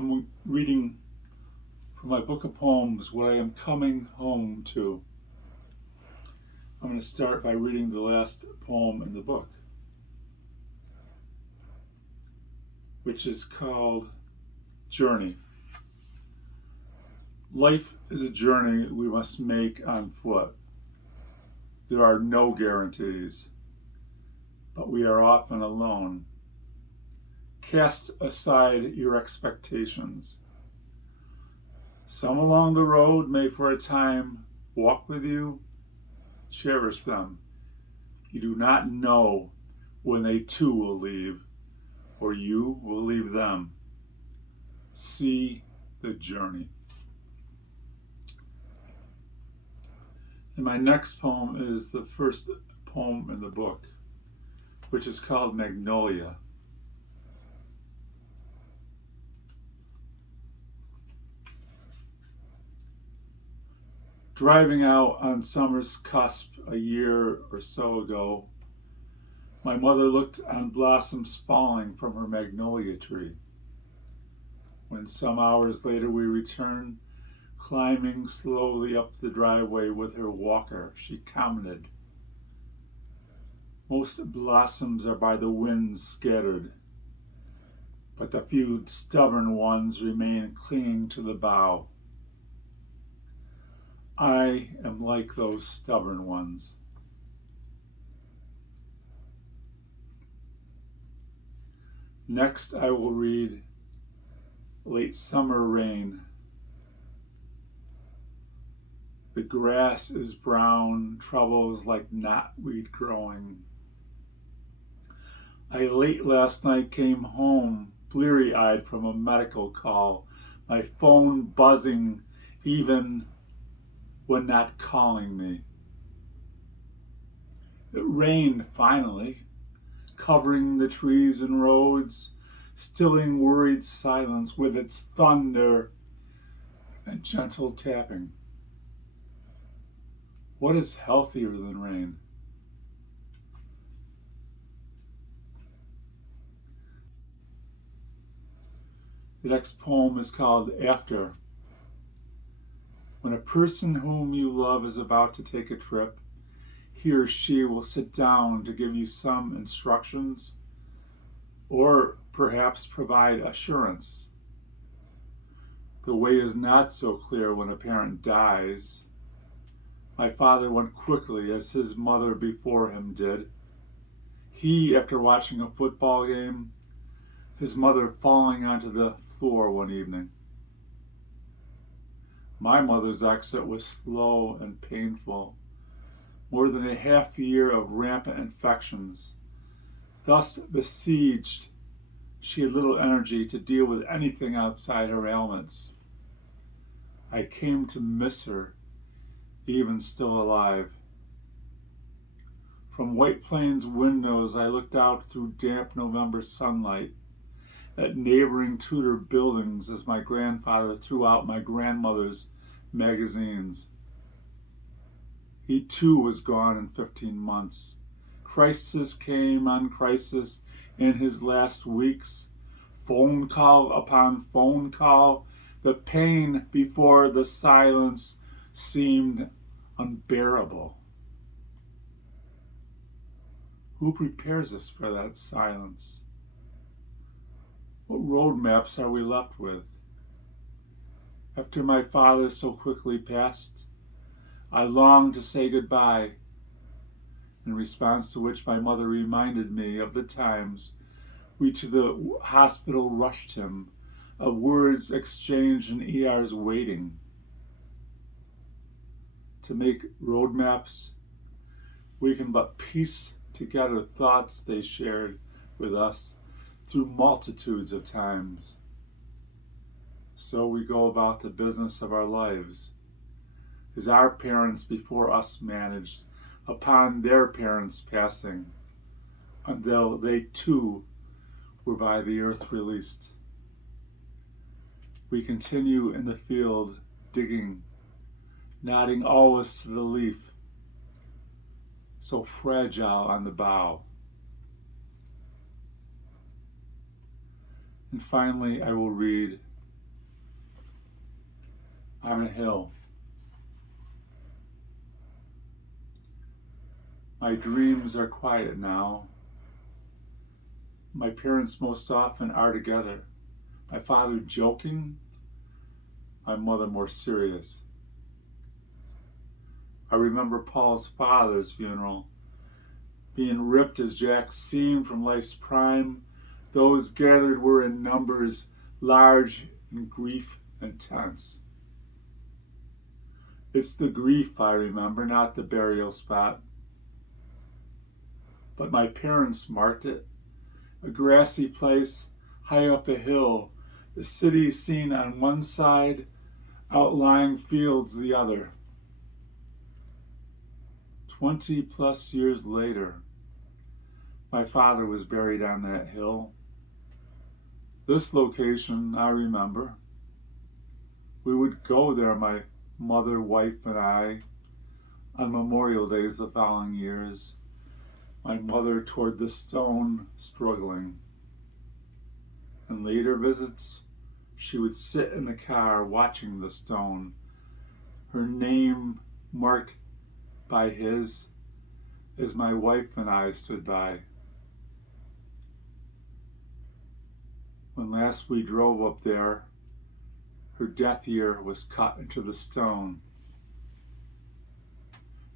I'm reading from my book of poems, What I Am Coming Home To. I'm going to start by reading the last poem in the book, which is called Journey. Life is a journey we must make on foot. There are no guarantees, but we are often alone. Cast aside your expectations. Some along the road may for a time walk with you. Cherish them. You do not know when they too will leave, or you will leave them. See the journey. And my next poem is the first poem in the book, which is called Magnolia. Driving out on summer's cusp a year or so ago, my mother looked on blossoms falling from her magnolia tree. When some hours later we returned, climbing slowly up the driveway with her walker, she commented, "Most blossoms are by the winds scattered, but the few stubborn ones remain clinging to the bough. I am like those stubborn ones." Next, I will read Late Summer Rain. The grass is brown, troubles like knotweed growing. I late last night came home, bleary-eyed from a medical call, my phone buzzing even when not calling me. It rained finally, covering the trees and roads, stilling worried silence with its thunder and gentle tapping. What is healthier than rain? The next poem is called After. When a person whom you love is about to take a trip, he or she will sit down to give you some instructions or perhaps provide assurance. The way is not so clear when a parent dies. My father went quickly as his mother before him did. He, after watching a football game, his mother falling onto the floor one evening. My mother's exit was slow and painful. More than a half year of rampant infections. Thus besieged, she had little energy to deal with anything outside her ailments. I came to miss her, even still alive. From White Plains windows, I looked out through damp November sunlight at neighboring Tudor buildings as my grandfather threw out my grandmother's magazines. He too was gone in 15 months. Crisis came on crisis in his last weeks. Phone call upon phone call. The pain before the silence seemed unbearable. Who prepares us for that silence? What roadmaps are we left with? After my father so quickly passed, I longed to say goodbye, in response to which my mother reminded me of the times we to the hospital rushed him, of words exchanged in ER's waiting. To make roadmaps, we can but piece together thoughts they shared with us through multitudes of times. So we go about the business of our lives, as our parents before us managed upon their parents' passing, until they too were by the earth released. We continue in the field digging, nodding always to the leaf, so fragile on the bough. And finally, I will read on a hill. My dreams are quiet now. My parents most often are together. My father joking, my mother more serious. I remember Paul's father's funeral, being ripped as Jack seemed from life's prime. Those gathered were in numbers large in grief and tense. It's the grief I remember, not the burial spot. But my parents marked it, a grassy place high up a hill, the city seen on one side, outlying fields the other. 20 plus years later, my father was buried on that hill. This location I remember. We would go there, my mother, wife, and I, on Memorial Days the following years. My mother toward the stone, struggling. And later visits, she would sit in the car watching the stone, her name marked by his as my wife and I stood by. When last we drove up there, her death year was cut into the stone.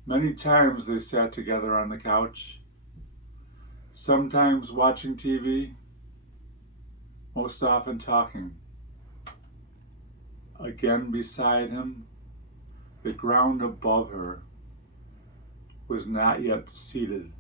Many times they sat together on the couch, sometimes watching TV, most often talking. Again beside him, the ground above her was not yet seated.